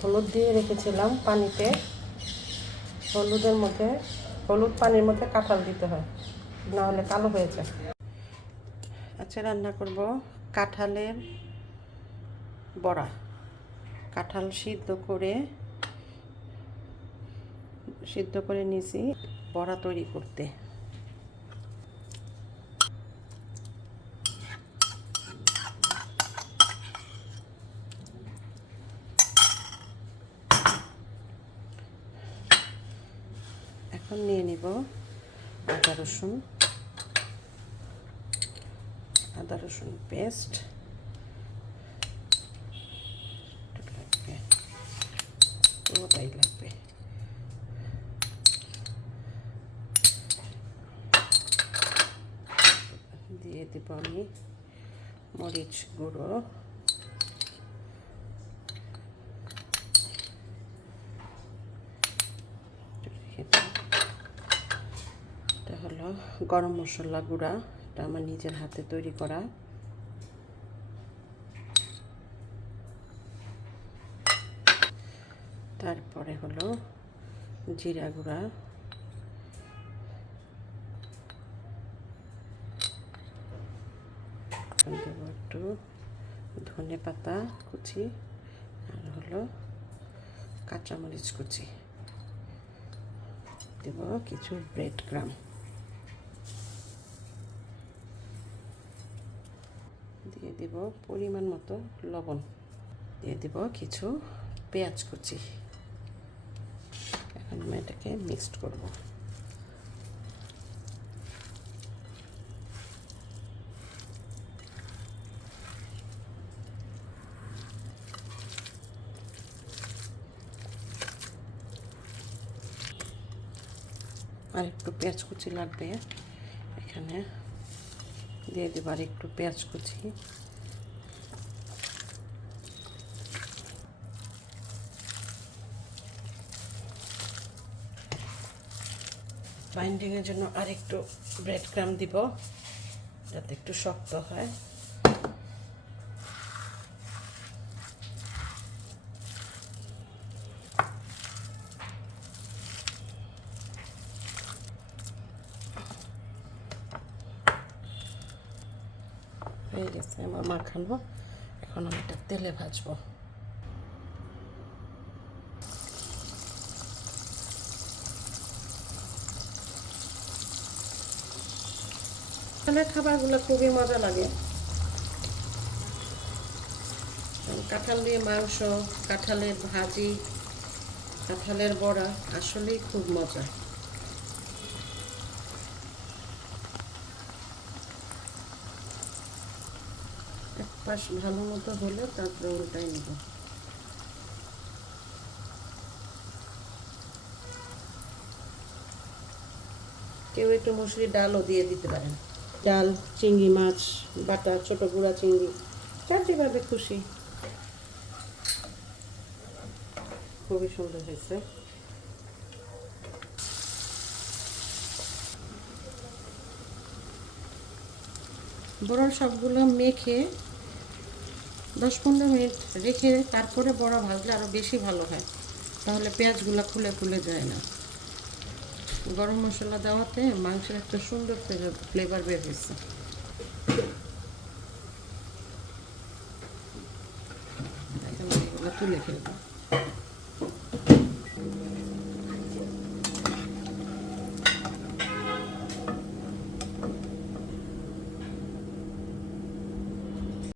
হলুদ দিয়ে রেখেছিলাম পানিতে। হলুদ পানির মধ্যে কাঁঠাল দিতে হয়, না হলে কালো হয়ে যায়। আচ্ছা, রান্না করব কাঁঠালের বড়া। কাঁঠাল সিদ্ধ করে নিয়েছি বড়া তৈরি করতে। এখন নিয়ে নিব আদা রসুন পেস্ট লাগবে, পুরোটাই লাগবে। দিয়ে দেব আমি মরিচ গুঁড়ো, এটা হলো গরম মশলা গুঁড়া, এটা আমার নিজের হাতে তৈরি করা। তারপরে হলো জিরা গুঁড়া, দেব একটু ধনে পাতা কুচি, আর হলো কাঁচামরিচ কুচি, দেব কিছু ব্রেড ক্রাম, দিয়ে দেব পরিমাণ মতো লবণ, দিয়ে দেব কিছু পেঁয়াজ কুচি। এখন আমি এটাকে মিক্সড করব। আর একটু পেঁয়াজ কুচি লাগবে, এখানে দিয়ে দেব আর একটু পেঁয়াজ কুচি। বাইন্ডিংয়ের জন্য আর একটু ব্রেড ক্রাম দিব, যাতে একটু শক্ত হয়। হয়ে গেছে আমার মাখানো, এখন আমি এটা তেলে ভাজবো। কাঁঠালের খাবারগুলো খুবই মজা লাগে। কাঁঠাল দিয়ে মাংস, কাঁঠালের ভাজি, কাঁঠালের বড়া আসলেই খুব মজা। এক পাশ ভালো মতো হলে তারপরে উল্টাই নেব। কেউ একটু মুসুরি ডালও দিয়ে দিতে পারেন। ডাল, চিংড়ি মাছ বাটা, ছোট গুঁড়া চিংড়ি, যার যেভাবে খুশি। খুবই সুন্দর হয়েছে। বড়ার সবগুলো মেখে 10-15 মিনিট রেখে তারপরে বড়া ভাজলে আরও বেশি ভালো হয়, তাহলে পেঁয়াজগুলো খুলে যায় না। গরম মশলা দেওয়াতে মাংসের একটা সুন্দর ফ্লেভার বের হয়েছে। এখন এগুলো তুলে ফেলবো।